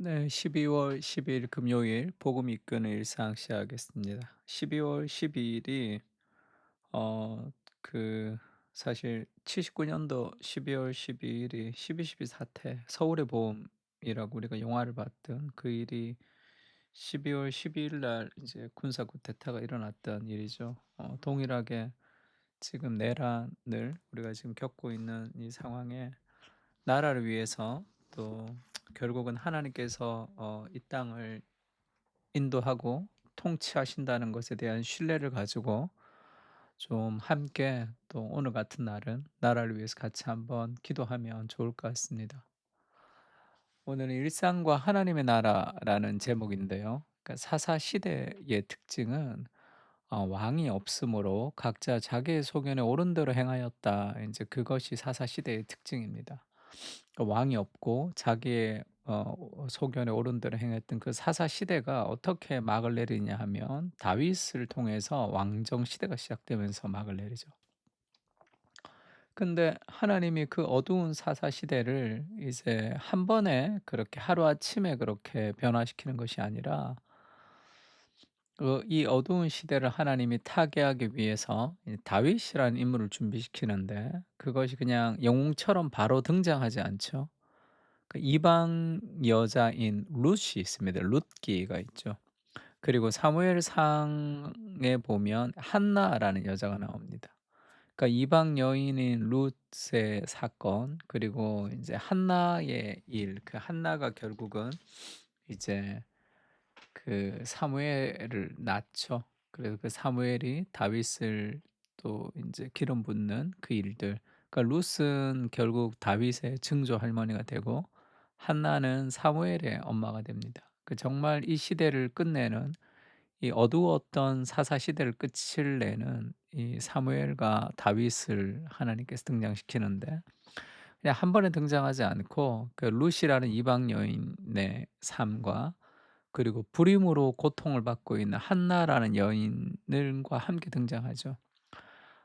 네, 12월 10일 금요일 복음 이끄는 일상 시작하겠습니다. 12월 12일이 어 사실 79년도 12월 12일이 12.12 사태 서울의 봄이라고 우리가 영화를 봤던 그 일이 12월 12일 날 이제 군사 쿠데타가 일어났던 일이죠. 동일하게 지금 내란을 우리가 지금 겪고 있는 이 상황에 나라를 위해서 또 결국은 하나님께서 이 땅을 인도하고 통치하신다는 것에 대한 신뢰를 가지고 좀 함께 또 오늘 같은 날은 나라를 위해서 같이 한번 기도하면 좋을 것 같습니다. 오늘은 일상과 하나님의 나라라는 제목인데요. 그러니까 사사 시대의 특징은 왕이 없으므로 각자 자기의 소견에 옳은 대로 행하였다. 이제 그것이 사사 시대의 특징입니다. 왕이 없고 자기의 소견에 옳은 대로 행했던 그 사사 시대가 어떻게 막을 내리냐 하면 다윗을 통해서 왕정 시대가 시작되면서 막을 내리죠. 근데 하나님이 그 어두운 사사 시대를 이제 한 번에 그렇게 하루아침에 그렇게 변화시키는 것이 아니라 이 어두운 시대를 하나님이 타개하기 위해서 이 다윗이라는 인물을 준비시키는데 그것이 그냥 영웅처럼 바로 등장하지 않죠. 그 이방 여자인 룻이 있습니다. 룻기가 있죠. 그리고 사무엘상에 보면 한나라는 여자가 나옵니다. 그러니까 이방 여인인 룻의 사건 그리고 이제 한나의 일, 그 한나가 결국은 이제 그 사무엘을 낳죠. 그래서 그 사무엘이 다윗을 또 이제 기름 붓는 그 일들. 그러니까 룻은 결국 다윗의 증조 할머니가 되고 한나는 사무엘의 엄마가 됩니다. 그 정말 이 시대를 끝내는 이 어두웠던 사사 시대를 끝을 내는 이 사무엘과 다윗을 하나님께서 등장시키는데 그냥 한 번에 등장하지 않고 그 룻이라는 이방 여인의 삶과 그리고 불임으로 고통을 받고 있는 한나라는 여인들과 함께 등장하죠.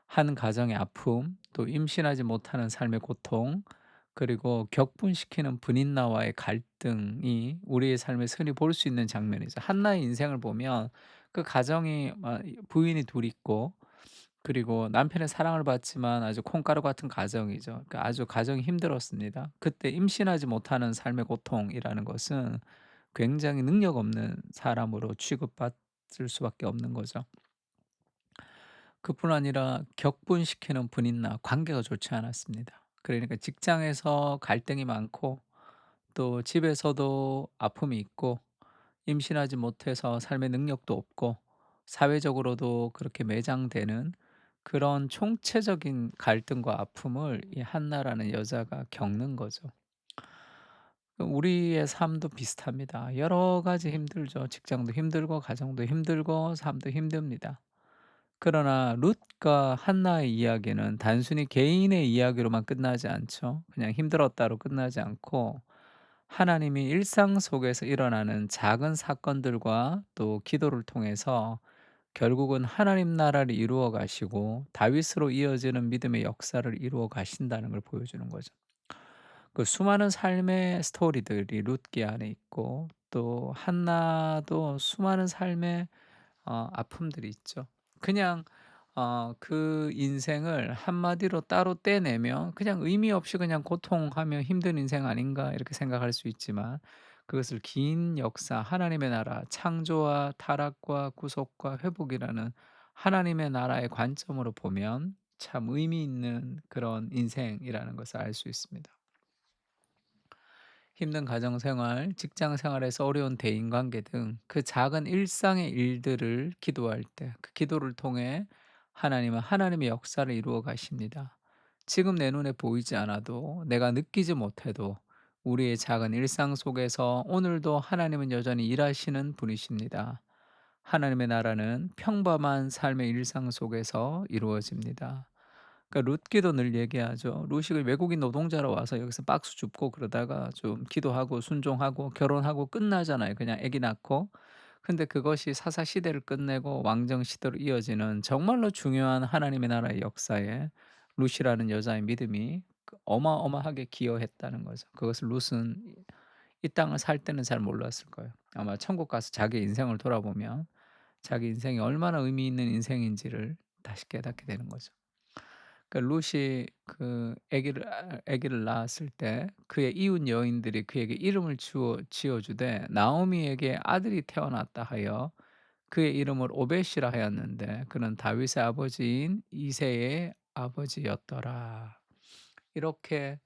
한 가정의 아픔, 또 임신하지 못하는 삶의 고통, 그리고 격분시키는 분인나와의 갈등이 우리의 삶에 흔히 볼 수 있는 장면이죠. 한나의 인생을 보면 그 가정이 부인이 둘 있고 그리고 남편의 사랑을 받지만 아주 콩가루 같은 가정이죠. 그러니까 아주 가정이 힘들었습니다. 그때 임신하지 못하는 삶의 고통이라는 것은 굉장히 능력 없는 사람으로 취급받을 수밖에 없는 거죠. 그뿐 아니라 격분시키는 분이나 관계가 좋지 않았습니다. 그러니까 직장에서 갈등이 많고 또 집에서도 아픔이 있고 임신하지 못해서 삶의 능력도 없고 사회적으로도 그렇게 매장되는 그런 총체적인 갈등과 아픔을 이 한나라는 여자가 겪는 거죠. 우리의 삶도 비슷합니다. 여러 가지 힘들죠. 직장도 힘들고 가정도 힘들고 삶도 힘듭니다. 그러나 룻과 한나의 이야기는 단순히 개인의 이야기로만 끝나지 않죠. 그냥 힘들었다로 끝나지 않고 하나님이 일상 속에서 일어나는 작은 사건들과 또 기도를 통해서 결국은 하나님 나라를 이루어 가시고 다윗으로 이어지는 믿음의 역사를 이루어 가신다는 걸 보여주는 거죠. 그 수많은 삶의 스토리들이 룻기 안에 있고 또 한나도 수많은 삶의 아픔들이 있죠. 그냥 그 인생을 한마디로 따로 떼내면 그냥 의미 없이 그냥 고통하며 힘든 인생 아닌가 이렇게 생각할 수 있지만 그것을 긴 역사 하나님의 나라 창조와 타락과 구속과 회복이라는 하나님의 나라의 관점으로 보면 참 의미 있는 그런 인생이라는 것을 알 수 있습니다. 힘든 가정 생활, 직장 생활에서 어려운 대인 관계 등 그 작은 일상의 일들을 기도할 때 그 기도를 통해 하나님은 하나님의 역사를 이루어 가십니다. 지금 내 눈에 보이지 않아도 내가 느끼지 못해도 우리의 작은 일상 속에서 오늘도 하나님은 여전히 일하시는 분이십니다. 하나님의 나라는 평범한 삶의 일상 속에서 이루어집니다. 그러니까 룻기도 늘 얘기하죠. 룻이 그 외국인 노동자로 와서 여기서 박수 줍고 그러다가 좀 기도하고 순종하고 결혼하고 끝나잖아요. 그냥 아기 낳고. 근데 그것이 사사 시대를 끝내고 왕정 시대로 이어지는 정말로 중요한 하나님의 나라의 역사에 룻이라는 여자의 믿음이 어마어마하게 기여했다는 거죠. 그것을 룻은 이 땅을 살 때는 잘 몰랐을 거예요. 아마 천국 가서 자기 인생을 돌아보면 자기 인생이 얼마나 의미 있는 인생인지를 다시 깨닫게 되는 거죠. 룻이 아기를 낳았을 때 그의 이웃 여인들이 그에게 이름을 지어 주되 나오미에게 아들이 태어났다 하여 그의 이름을 오벳이라 하였는데 그는 다윗의 아버지인 이새의 아버지였더라. 이렇게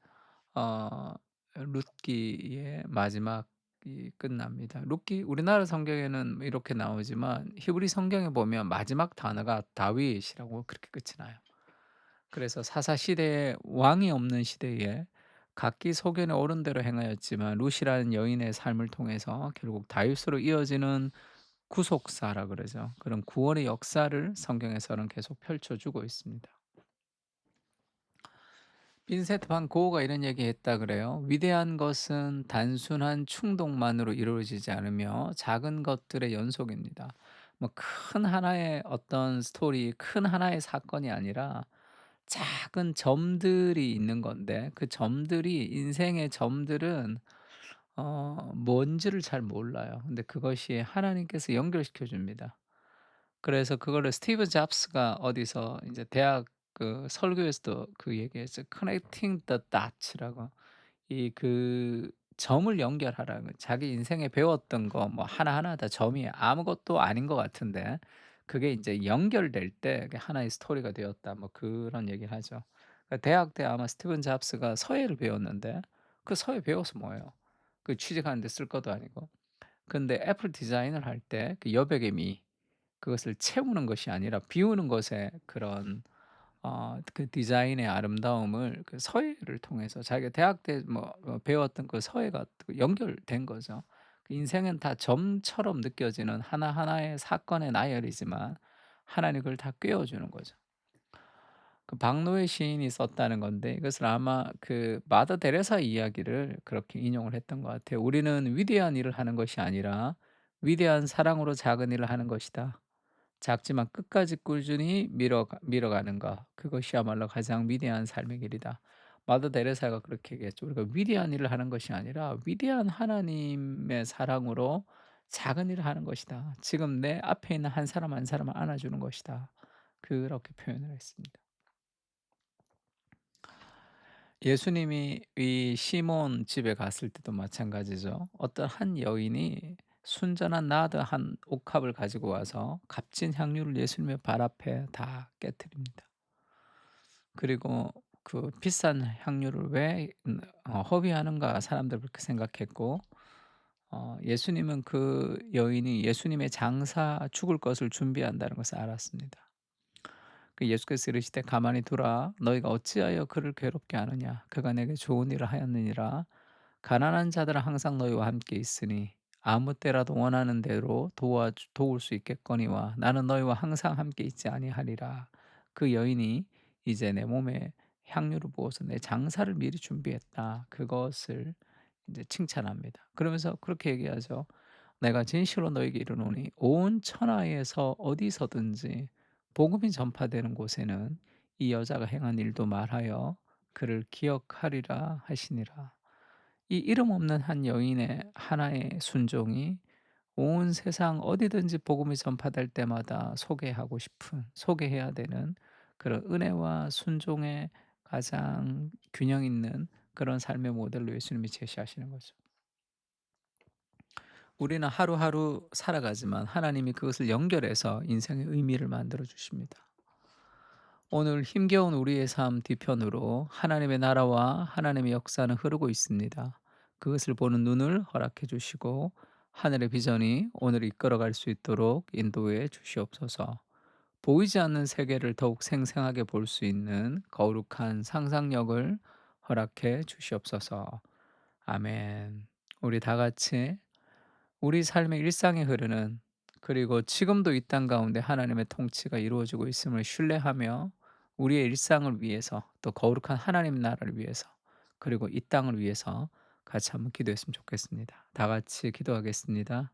룻기의 마지막이 끝납니다. 룻기 우리나라 성경에는 이렇게 나오지만 히브리 성경에 보면 마지막 단어가 다윗이라고 그렇게 끝이 나요. 그래서 사사 시대에 왕이 없는 시대에 각기 소견에 오른 대로 행하였지만 룻이라는 여인의 삶을 통해서 결국 다윗으로 이어지는 구속사라 그러죠. 그런 구원의 역사를 성경에서는 계속 펼쳐주고 있습니다. 빈센트 반 고흐가 이런 얘기했다 그래요. "위대한 것은 단순한 충동만으로 이루어지지 않으며 작은 것들의 연속입니다." 뭐 큰 하나의 어떤 스토리, 큰 하나의 사건이 아니라 작은 점들이 있는 건데 그 점들이 인생의 점들은 뭔지를 잘 몰라요. 근데 그것이 하나님께서 연결시켜 줍니다. 그래서 그거를 스티브 잡스가 어디서 이제 대학 설교에서도 그 얘기했어요. "Connecting the dots라고. 이 점을 연결하라는 자기 인생에 배웠던 거 뭐 하나하나 다 점이 아무것도 아닌 것 같은데 그게 인제 연결될 때 그게 하나의 스토리가 되었다. 뭐 그런 얘기를 하죠. 대학 때 아마 스티븐 잡스가 서예를 배웠는데 그 서예 배워서 뭐예요? 취직하는 데 쓸 것도 아니고. 근데 애플 디자인을 할 때 그 여백의 미 그것을 채우는 것이 아니라 비우는 것에 그런 디자인의 아름다움을 서예를 통해서 자기가 대학 때 뭐 배웠던 그 서예가 또 연결된 거죠. 인생은 다 점처럼 느껴지는 하나하나의 사건의 나열이지만 하나님 그걸 다 꿰어 주는 거죠. 박노해 시인이 썼다는 건데 이것을 아마 마더 데레사 이야기를 그렇게 인용을 했던 것 같아요. "우리는 위대한 일을 하는 것이 아니라 위대한 사랑으로 작은 일을 하는 것이다." 작지만 끝까지 꾸준히 밀어가는 것 그것이야말로 가장 위대한 삶의 길이다. 마더 데레사가 그렇게 얘기했죠. 우리가 위대한 일을 하는 것이 아니라 위대한 하나님의 사랑으로 작은 일을 하는 것이다. 지금 내 앞에 있는 한 사람 한 사람을 안아주는 것이다. 그렇게 표현을 했습니다. 예수님이 이 시몬 집에 갔을 때도 마찬가지죠. 어떤 한 여인이 순전한 나드 한 옥합을 가지고 와서 값진 향유를 예수님의 발 앞에 다 깨뜨립니다. 그리고 그 비싼 향유를 왜 허비하는가 사람들 그렇게 생각했고 예수님은 그 여인이 예수님의 장사 죽을 것을 준비한다는 것을 알았습니다. 예수께서 이르시되 가만히 두라 너희가 어찌하여 그를 괴롭게 하느냐 그가 내게 좋은 일을 하였느니라 가난한 자들은 항상 너희와 함께 있으니 아무 때라도 원하는 대로 도울 수 있겠거니와 나는 너희와 항상 함께 있지 아니하리라. 그 여인이 이제 내 몸에 향유를 부어서 내 장사를 미리 준비했다. 그것을 이제 칭찬합니다. 그러면서 그렇게 얘기하죠. 내가 진실로 너에게 이르노니 온 천하에서 어디서든지 복음이 전파되는 곳에는 이 여자가 행한 일도 말하여 그를 기억하리라 하시니라. 이 이름 없는 한 여인의 하나의 순종이 온 세상 어디든지 복음이 전파될 때마다 소개해야 되는 그런 은혜와 순종의 가장 균형 있는 그런 삶의 모델로 예수님이 제시하시는 거죠. 우리는 하루하루 살아가지만 하나님이 그것을 연결해서 인생의 의미를 만들어 주십니다. 오늘 힘겨운 우리의 삶 뒤편으로 하나님의 나라와 하나님의 역사는 흐르고 있습니다. 그것을 보는 눈을 허락해 주시고 하늘의 비전이 오늘 이끌어갈 수 있도록 인도해 주시옵소서. 보이지 않는 세계를 더욱 생생하게 볼 수 있는 거룩한 상상력을 허락해 주시옵소서. 아멘. 우리 다 같이 우리 삶의 일상에 흐르는 그리고 지금도 이 땅 가운데 하나님의 통치가 이루어지고 있음을 신뢰하며 우리의 일상을 위해서 또 거룩한 하나님 나라를 위해서 그리고 이 땅을 위해서 같이 한번 기도했으면 좋겠습니다. 다 같이 기도하겠습니다.